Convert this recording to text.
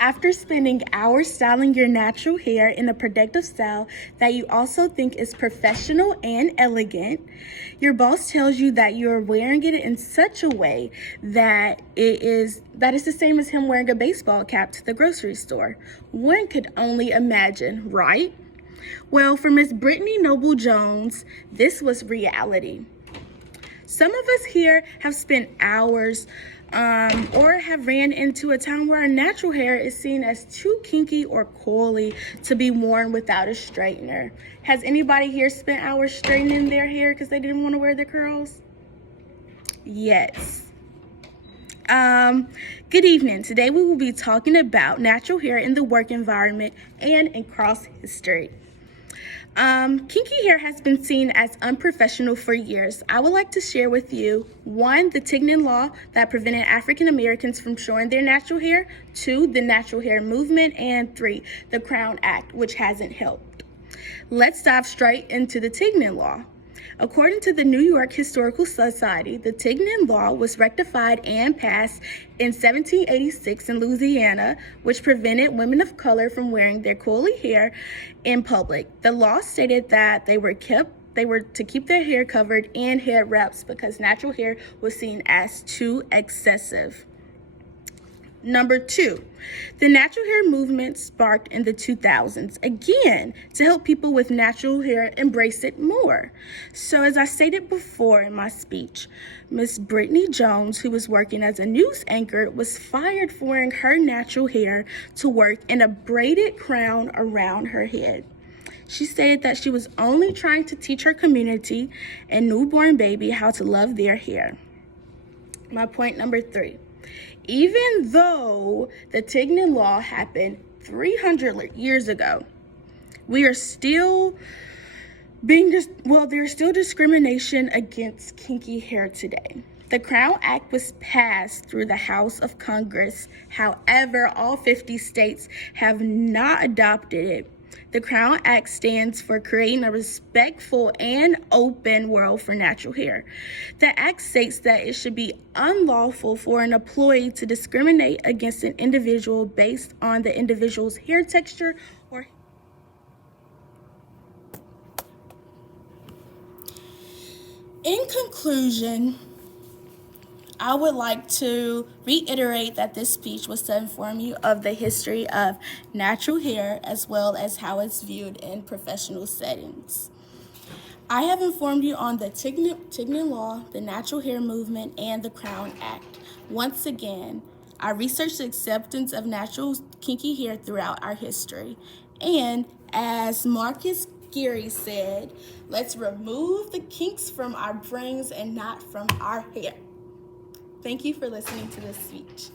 After spending hours styling your natural hair in a productive style that you also think is professional and elegant, your boss tells you that you're wearing it in such a way that it's the same as him wearing a baseball cap to the grocery store. One could only imagine, right? Well, for Miss Brittany Noble Jones, this was reality. Some of us here have spent hours or have ran into a time where our natural hair is seen as too kinky or coily to be worn without a straightener. Has anybody here spent hours straightening their hair because they didn't want to wear their curls? Yes. Good evening. Today we will be talking about natural hair in the work environment and in cross history. Kinky hair has been seen as unprofessional for years. I would like to share with you, 1, the Tignon Law that prevented African Americans from showing their natural hair, 2, the natural hair movement, and 3, the Crown Act, which hasn't helped. Let's dive straight into the Tignon Law. According to the New York Historical Society, the Tignon Law was rectified and passed in 1786 in Louisiana, which prevented women of color from wearing their curly hair in public. The law stated that they were to keep their hair covered and head wraps because natural hair was seen as too excessive. Number 2, the natural hair movement sparked in the 2000s, again, to help people with natural hair embrace it more. So as I stated before in my speech, Miss Brittany Jones, who was working as a news anchor, was fired for wearing her natural hair to work in a braided crown around her head. She stated that she was only trying to teach her community and newborn baby how to love their hair. My point number 3. Even though the Tignon Law happened 300 years ago, there's still discrimination against kinky hair today. The Crown Act was passed through the House of Congress. However, all 50 states have not adopted it. The Crown Act stands for creating a respectful and open world for natural hair. The act states that it should be unlawful for an employee to discriminate against an individual based on the individual's hair texture or In conclusion, I would like to reiterate that this speech was to inform you of the history of natural hair as well as how it's viewed in professional settings. I have informed you on the Tignon Law, the natural hair movement, and the Crown Act. Once again, I researched the acceptance of natural kinky hair throughout our history. And as Marcus Garvey said, let's remove the kinks from our brains and not from our hair. Thank you for listening to this speech.